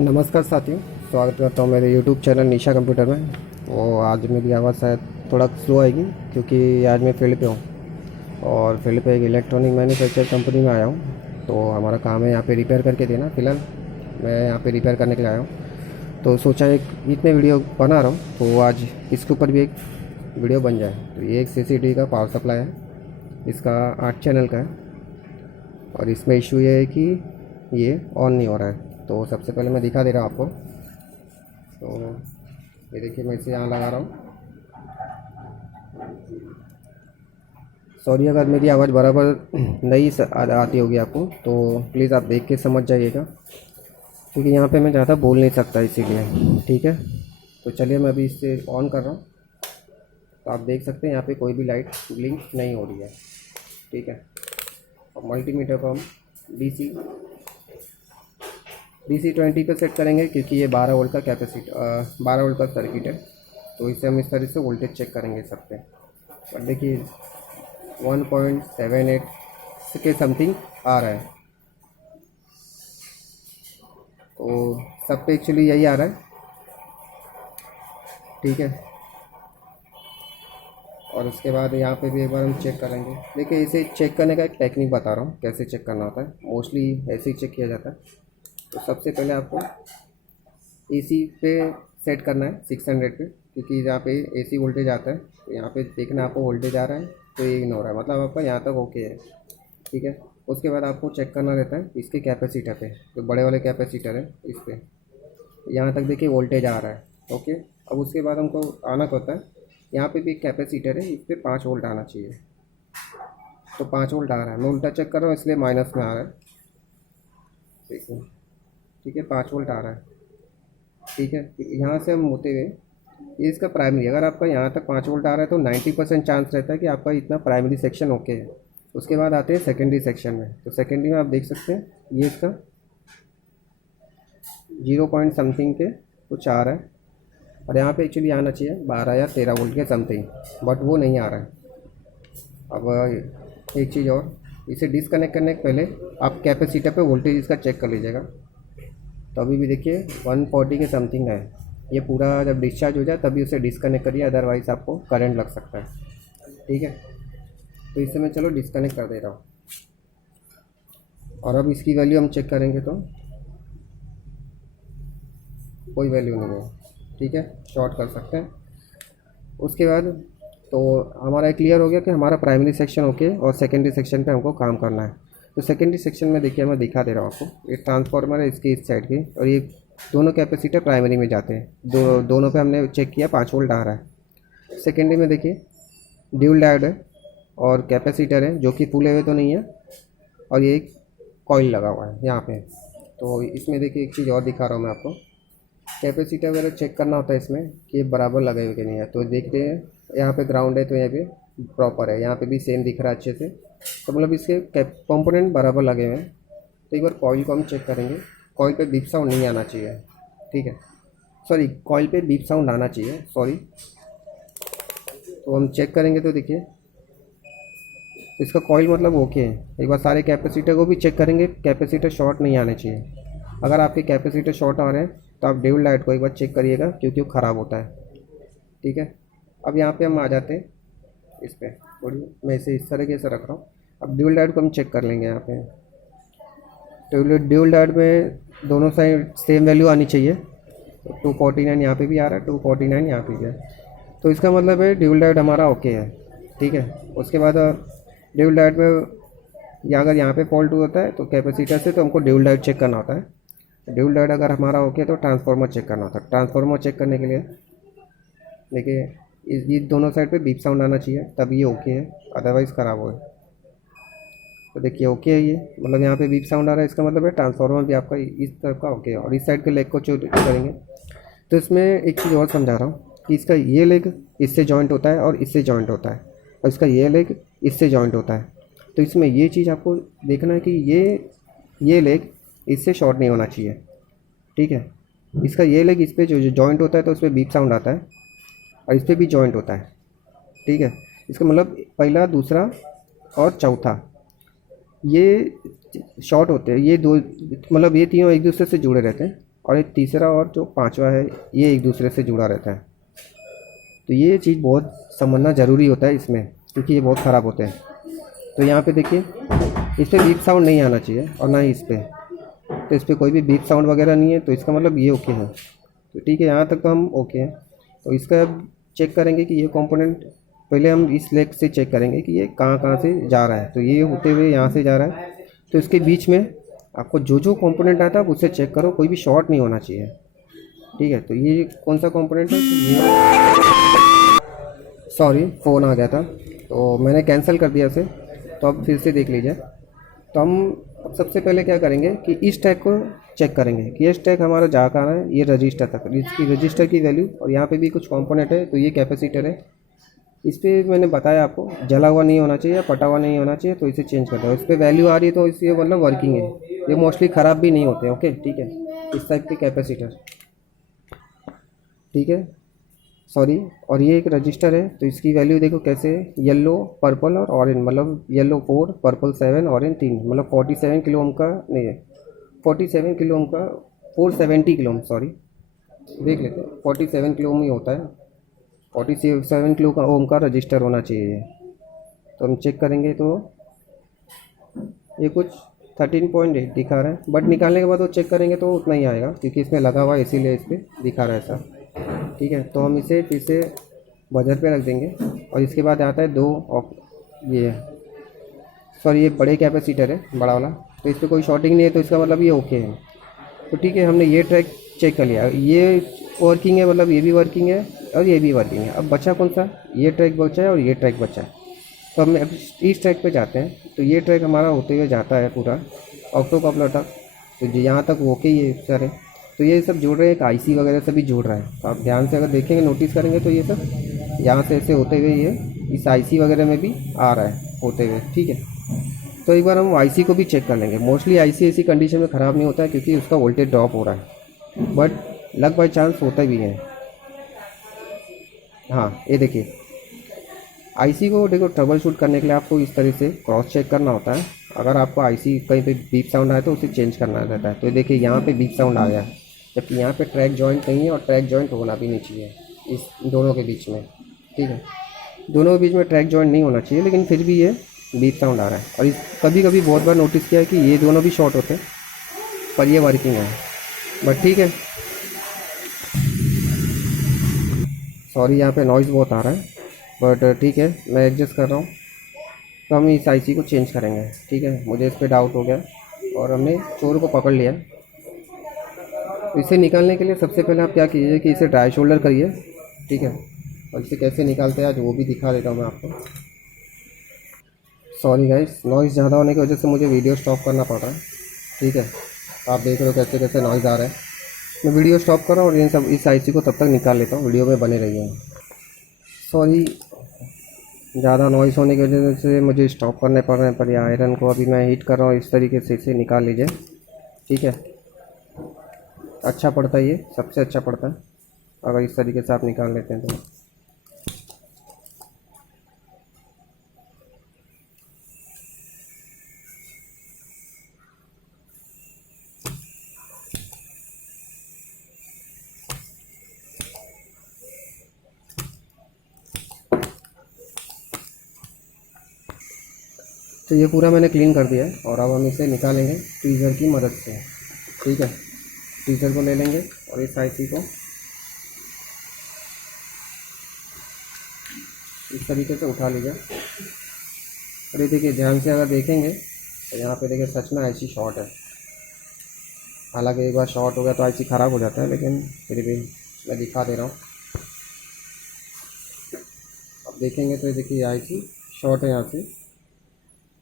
नमस्कार साथियों, स्वागत करता हूँ मेरे YouTube चैनल निशा कंप्यूटर में। वो आज मेरी आवाज़ शायद थोड़ा स्लो आएगी क्योंकि आज मैं फील्ड पे हूँ और फील्ड पे एक इलेक्ट्रॉनिक मैन्युफैक्चर कंपनी में आया हूँ। तो हमारा काम है यहाँ पे रिपेयर करके देना। फ़िलहाल मैं यहाँ पे रिपेयर करने के लिए आया हूँ, तो सोचा एक इतने वीडियो बना रहा हूँ तो आज इसके ऊपर भी एक वीडियो बन जाए। तो ये एक CCTV का पावर सप्लाई है, इसका 8 चैनल का है और इसमें इशू ये है कि ये ऑन नहीं हो रहा है। तो सबसे पहले मैं दिखा दे रहा हूँ आपको। तो ये देखिए, मैं इसे यहाँ लगा रहा हूँ। सॉरी अगर मेरी आवाज़ बराबर नहीं आती होगी आपको, तो प्लीज़ आप देख के समझ जाइएगा क्योंकि यहाँ पे मैं ज़्यादा बोल नहीं सकता इसीलिए। ठीक है, तो चलिए मैं अभी इसे ऑन कर रहा हूँ। तो आप देख सकते हैं यहाँ पे कोई भी लाइट ब्लिंक नहीं हो रही है। ठीक है, और मल्टीमीटर को हम DC 20 पे सेट करेंगे क्योंकि ये 12 वोल्ट का 12 वोल्ट का सर्किट है। तो इसे हम इस तरह से वोल्टेज चेक करेंगे सब पे। और देखिए 1.78 के समथिंग आ रहा है। तो सब पे एक्चुअली यही आ रहा है। ठीक है, और उसके बाद यहाँ पे भी एक बार हम चेक करेंगे। देखिए, इसे चेक करने का एक टेक्निक बता रहा हूँ कैसे चेक करना होता है। मोस्टली ऐसे ही चेक किया जाता है। तो सबसे पहले आपको AC पे सेट करना है 600 पे, क्योंकि जहाँ पे AC वोल्टेज आता है तो यहाँ पे देखना आपको वोल्टेज आ रहा है तो ये इन हो रहा है, मतलब आपका यहाँ तक ओके है। ठीक है, उसके बाद आपको चेक करना रहता है इसके कैपेसिटर पे, जो बड़े वाले कैपेसिटर है इस पर यहाँ तक देखिए वोल्टेज आ रहा है। ओके, अब उसके बाद हमको आना होता है, यहाँ पे भी एक कैपेसिटर है, इस पर 5 वोल्ट आना चाहिए। तो 5 वोल्ट आ रहा है, मैं उल्टा चेक कर रहा हूँ इसलिए माइनस में आ रहा है। देखिए, ठीक है, 5 वोल्ट आ रहा है। ठीक है, यहाँ से हम होते हुए ये इसका प्राइमरी, अगर आपका यहाँ तक 5 वोल्ट आ रहा है तो 90% चांस रहता है कि आपका इतना प्राइमरी सेक्शन ओके है। उसके बाद आते हैं सेकेंडरी सेक्शन में। तो सेकेंडरी में आप देख सकते हैं ये इसका 0 पॉइंट समथिंग के कुछ आ रहा है और यहाँ पे एक्चुअली आना चाहिए 12 या 13 वोल्ट के समथिंग, बट वो नहीं आ रहा है। अब एक चीज़ और, इसे डिसकनेक्ट करने के पहले आप कैपेसिटर पे वोल्टेज इसका चेक कर लीजिएगा। तो अभी भी देखिए 140 के समथिंग है। ये पूरा जब डिस्चार्ज हो जाए तभी उसे डिसकनेक्ट करिए, अदरवाइज़ आपको करंट लग सकता है। ठीक है, तो इसे मैं चलो डिसकनेक्ट कर दे रहा हूँ और अब इसकी वैल्यू हम चेक करेंगे तो कोई वैल्यू नहीं है। ठीक है, शॉर्ट कर सकते हैं। उसके बाद तो हमारा क्लियर हो गया कि हमारा प्राइमरी सेक्शन ओके और सेकेंडरी सेक्शन पे हमको काम करना है। तो सेकेंडरी सेक्शन में देखिए मैं दिखा दे रहा हूँ आपको। ये ट्रांसफार्मर है इसकी इस साइड की और ये दोनों कैपेसिटर प्राइमरी में जाते हैं। दोनों पे हमने चेक किया 5 वोल्ट आ रहा है। सेकेंडरी में देखिए ड्यूल डायोड है और कैपेसिटर है जो कि फुले हुए तो नहीं है, और ये एक कॉइल लगा हुआ है यहाँ पे। तो इसमें देखिए एक चीज़ और दिखा रहा हूँ मैं आपको। कैपेसिटर वगैरह चेक करना होता है इसमें कि बराबर लगे हुए कि नहीं है। तो देखते हैं यहाँ पे ग्राउंड है तो यहाँ पे प्रॉपर है, यहाँ पे भी सेम दिख रहा है अच्छे से। तो मतलब इसके कंपोनेंट बराबर लगे हुए हैं। तो एक बार कॉइल को हम चेक करेंगे। कॉइल पे बीप साउंड नहीं आना चाहिए। ठीक है, सॉरी, कॉइल पे बीप साउंड आना चाहिए, सॉरी। तो हम चेक करेंगे तो देखिए इसका कॉइल मतलब ओके है। एक बार सारे कैपेसिटर को भी चेक करेंगे, कैपेसिटर शॉर्ट नहीं आने चाहिए। अगर आपके कैपेसिटर शॉर्ट आ रहे हैं तो आप ड्यूल डायोड को एक बार चेक करिएगा क्योंकि वो ख़राब होता है। ठीक है, अब यहाँ पे हम आ जाते हैं इस पर। थोड़ी मैं इसे इस तरीके से रख रहा हूँ। अब ड्यूल डायोड को हम चेक कर लेंगे यहाँ पे। तो ड्यूल डायोड में दोनों साइड सेम वैल्यू आनी चाहिए। तो 249 यहाँ पे भी आ रहा है, 249 यहाँ पे भी है। तो इसका मतलब है ड्यूल डायोड हमारा ओके है। ठीक है, उसके बाद ड्यूल डायोड में अगर यहाँ पे फॉल्ट होता है तो कैपेसिटर से, तो हमको ड्यूल डायोड चेक करना होता है। ड्यूल डायोड अगर हमारा ओके है तो ट्रांसफार्मर चेक करना होता है। ट्रांसफार्मर चेक करने के लिए देखिए ये दोनों साइड पे बीप साउंड आना चाहिए तब ये ओके है, अदरवाइज़ ख़राब हो। तो देखिए ओके है ये, मतलब यहाँ पे बीप साउंड आ रहा है, इसका मतलब है ट्रांसफार्मर भी आपका इस तरफ का ओके है। और इस साइड के लेग को चेक करेंगे तो इसमें एक चीज़ और समझा रहा हूँ कि इसका ये लेग इससे जॉइंट होता है और इससे जॉइंट होता है, और इसका ये लेग इससे जॉइंट होता है। तो इसमें ये चीज़ आपको देखना है कि ये लेग इससे शॉर्ट नहीं होना चाहिए। ठीक है, इसका ये लेग इस पर जो जॉइंट होता है तो उस पर बीप साउंड आता है और इस पर भी जॉइंट होता है। ठीक है, इसका मतलब पहला, दूसरा और चौथा ये शॉर्ट होते हैं। ये दो मतलब ये तीनों एक दूसरे से जुड़े रहते हैं और एक तीसरा और जो पांचवा है ये एक दूसरे से जुड़ा रहता है। तो ये चीज़ बहुत समझना ज़रूरी होता है इसमें, क्योंकि ये बहुत ख़राब होते हैं। तो यहाँ पे देखिए इस पर बीप साउंड नहीं आना चाहिए और ना ही इस पर। तो इस पर कोई भी बीप साउंड वगैरह नहीं है, तो इसका मतलब ये ओके है। तो ठीक है, यहाँ तक तो हम ओके हैं। तो इसका अब चेक करेंगे कि ये कंपोनेंट, पहले हम इस लेग से चेक करेंगे कि ये कहाँ कहाँ से जा रहा है। तो ये होते हुए यहाँ से जा रहा है, तो इसके बीच में आपको जो जो कंपोनेंट आता है आप उससे चेक करो, कोई भी शॉर्ट नहीं होना चाहिए। ठीक है, तो ये कौन सा कंपोनेंट है? ये सॉरी फ़ोन आ गया था तो मैंने कैंसिल कर दिया उसे। तो अब फिर से देख लीजिए। तो हम अब सबसे पहले क्या करेंगे कि इस टैग को चेक करेंगे कि ये टैग हमारा जा कहाँ है, ये रजिस्टर तक, इसकी रजिस्टर की वैल्यू। और यहाँ पे भी कुछ कंपोनेंट है, तो ये कैपेसिटर है। इस पर मैंने बताया आपको जला हुआ नहीं होना चाहिए या पटा हुआ नहीं होना चाहिए, तो इसे चेंज कर दो। इस पर वैल्यू आ रही है तो इसलिए मतलब वर्किंग है। ये मोस्टली ख़राब भी नहीं होते। ओके ठीक है, इस टाइप के कैपेसिटर। ठीक है, सॉरी। और ये एक रजिस्टर है, तो इसकी वैल्यू देखो कैसे है, येलो पर्पल और ऑरेंज, मतलब येलो 4 पर्पल 7 ऑरेंज 3, मतलब 47 किलो ओम का नहीं है, 47 किलो ओम का 470 किलो ओम, सॉरी देख लेते हैं। 47 किलो ओम ही होता है, 47 किलो का ओम का रजिस्टर होना चाहिए ये। तो हम चेक करेंगे तो ये कुछ 13.8 दिखा रहा है, बट निकालने के बाद वो चेक करेंगे तो उतना ही आएगा, क्योंकि इसमें लगा हुआ है इसीलिए इस पर दिखा रहा है ऐसा। ठीक है, तो हम इसे फिर से बजर पे रख देंगे। और इसके बाद आता है ये सॉरी ये बड़े कैपेसिटर है, बड़ा वाला। तो इस पर कोई शॉर्टिंग नहीं है, तो इसका मतलब ये ओके है। तो ठीक है, हमने ये ट्रैक चेक कर लिया, ये वर्किंग है, मतलब ये भी वर्किंग है और ये भी वर्किंग है। अब बचा कौन सा? ये ट्रैक बचा है और ये ट्रैक बचा है। तो हम अब इस ट्रैक पे जाते हैं। तो ये ट्रैक हमारा होते हुए जाता है पूरा ऑक्टोकॉप्लर तक। तो यहाँ तक ओके ही है सारे। तो ये सब जुड़ रहे हैं, एक आईसी वगैरह सभी जुड़ रहा है। तो आप ध्यान से अगर देखेंगे, नोटिस करेंगे, तो ये सब यहाँ से ऐसे होते हुए ये इस आईसी वगैरह में भी आ रहा है होते हुए। ठीक है, तो एक बार हम आईसी को भी चेक कर लेंगे। मोस्टली आईसी ऐसी कंडीशन में ख़राब नहीं होता है, क्योंकि उसका वोल्टेज ड्रॉप हो रहा है, बट लक बाई चांस होता भी है। हाँ ये देखिए, आईसी को देखो ट्रबल शूट करने के लिए आपको इस तरह से क्रॉस चेक करना होता है। अगर आपको आईसी कहीं पे बीप साउंड आए तो उसे चेंज करना रहता है। तो देखिए यहाँ पे बीप साउंड आ गया, जबकि यहाँ पे ट्रैक जॉइंट नहीं है और ट्रैक जॉइंट होना भी नहीं चाहिए इस दोनों के बीच में। ठीक है, दोनों के बीच में ट्रैक जॉइंट नहीं होना चाहिए, लेकिन फिर भी ये बीप साउंड आ रहा है। और इस कभी कभी बहुत बार नोटिस किया है कि ये दोनों भी शॉर्ट होते हैं, पर ये वर्किंग है। बट ठीक है, सॉरी यहाँ पे नॉइज़ बहुत आ रहा है, बट ठीक है मैं एडजस्ट कर रहा हूँ। तो हम इस आईसी को चेंज करेंगे। ठीक है, मुझे इस पर डाउट हो गया और हमने चोर को पकड़ लिया। तो इसे निकालने के लिए सबसे पहले आप क्या कीजिए कि इसे ड्राई शोल्डर करिए। ठीक है, और इसे कैसे निकालते हैं आज वो भी दिखा देता हूँ मैं आपको। सॉरी गाइस, नॉइज़ ज़्यादा होने की वजह से मुझे वीडियो स्टॉप करना पड़ रहा है। ठीक है, आप देख रहे हो कैसे कैसे नॉइज़ आ रहा है। मैं वीडियो स्टॉप कर रहा हूँ और इन सब इस आईसी को तब तक निकाल लेता हूँ। वीडियो में बने रहिए। सॉरी, ज़्यादा नॉइज़ होने की वजह से मुझे स्टॉप करने पड़ रहे हैं, पर ये आयरन को अभी मैं हीट कर रहा हूँ। इस तरीके से इसे निकाल लीजिए। ठीक है, अच्छा पड़ता है, ये सबसे अच्छा पड़ता है अगर इस तरीके से आप निकाल लेते हैं तो। तो ये पूरा मैंने क्लीन कर दिया है और अब हम इसे निकालेंगे ट्वीज़र की मदद से। ठीक है, ट्वीज़र को ले लेंगे और इस आईसी को इस तरीके से उठा लीजिए। और ये देखिए, ध्यान से अगर देखेंगे तो यहाँ पे देखिए सच में आईसी शॉर्ट है। हालांकि एक बार शॉर्ट हो गया तो आईसी ख़राब हो जाता है, लेकिन फिर भी मैं दिखा दे रहा हूँ। अब देखेंगे तो ये देखिए आईसी शॉर्ट है यहाँ से,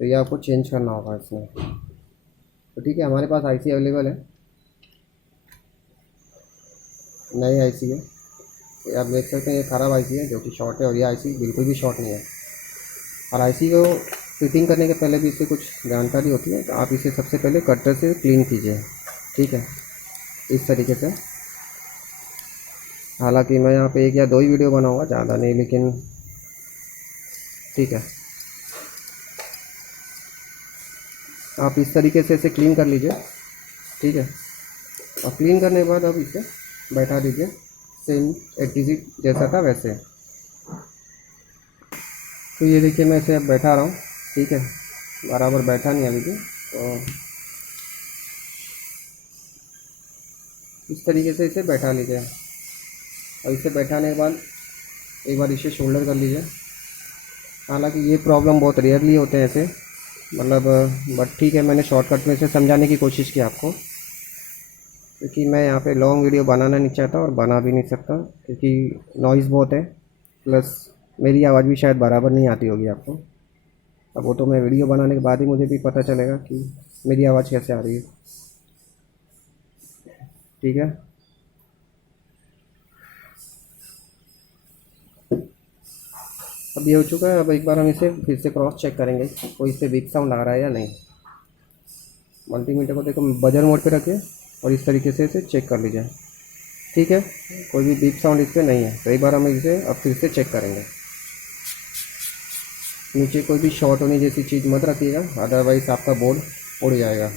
तो ये आपको चेंज करना होगा इसमें। तो ठीक है, हमारे पास आईसी अवेलेबल है, नई आईसी है। ये आप देख सकते हैं, ये ख़राब आईसी है जो कि शॉर्ट है, और ये आईसी बिल्कुल भी शॉर्ट नहीं है। और आईसी को फिटिंग करने के पहले भी इससे कुछ जानकारी होती है, तो आप इसे सबसे पहले कटर से क्लीन कीजिए। ठीक है, इस तरीके से। हालांकि मैं यहाँ पे 1 या 2 ही वीडियो बनाऊँगा, ज़्यादा नहीं, लेकिन ठीक है, आप इस तरीके से इसे क्लीन कर लीजिए। ठीक है, और क्लीन करने के बाद अब इसे बैठा दीजिए सेम एटीजी जैसा था वैसे। तो ये देखिए मैं इसे अब बैठा रहा हूँ, ठीक है, बराबर बैठा नहीं अभी भी। तो इस तरीके से इसे बैठा लीजिए और इसे बैठाने के बाद एक बार इसे शोल्डर कर लीजिए। हालांकि ये प्रॉब्लम बहुत रेयरली होते हैं ऐसे, मतलब बट ठीक है, मैंने शॉर्टकट में इसे समझाने की कोशिश की आपको, क्योंकि मैं यहाँ पे लॉन्ग वीडियो बनाना नहीं चाहता और बना भी नहीं सकता, क्योंकि नॉइज़ बहुत है, प्लस मेरी आवाज़ भी शायद बराबर नहीं आती होगी आपको। अब वो तो मैं वीडियो बनाने के बाद ही मुझे भी पता चलेगा कि मेरी आवाज़ कैसे आ रही है, ठीक है। अब ये हो चुका है। अब एक बार हम इसे फिर से क्रॉस चेक करेंगे कोई इससे वीक साउंड आ रहा है या नहीं। मल्टीमीटर को देखो बजर मोड पे रखिए और इस तरीके से इसे चेक कर लीजिए, ठीक है। कोई भी बीप साउंड इस पर नहीं है। तो एक बार हम इसे अब फिर से चेक करेंगे। नीचे कोई भी शॉर्ट होने जैसी चीज़ मत रखिएगा, अदरवाइज़ आपका बोर्ड उड़ जाएगा।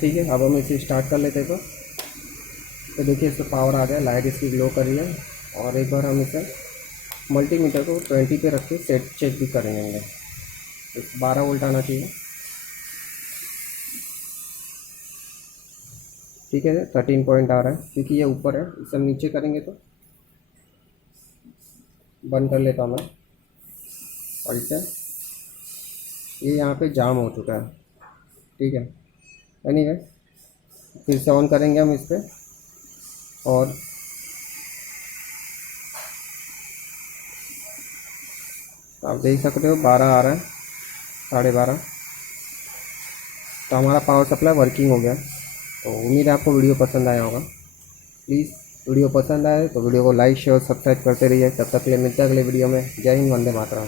ठीक है, अब हम इसे स्टार्ट कर लेते हैं। तो देखिए इसमें पावर आ गया, लाइट इसकी ग्लो कर रही है। और एक बार हम इसे मल्टीमीटर को 20 पे रख के सेट चेक भी करेंगे। 12 वोल्ट आना चाहिए, ठीक है। 13 पॉइंट आ रहा है क्योंकि ये ऊपर है। इसे हम नीचे करेंगे तो बंद कर लेता हूँ मैं। और इसे ये यहाँ पे जाम हो चुका है, ठीक है। एनीवे फिर से ऑन करेंगे हम इस पर और आप देख सकते हो 12 आ रहा है, 12:30। तो हमारा पावर सप्लाई वर्किंग हो गया। तो उम्मीद है आपको वीडियो पसंद आया होगा। प्लीज़ वीडियो पसंद आए तो वीडियो को लाइक शेयर सब्सक्राइब करते रहिए। तब तक के लिए मिलते हैं अगले वीडियो में। जय हिंद, वंदे मातरम।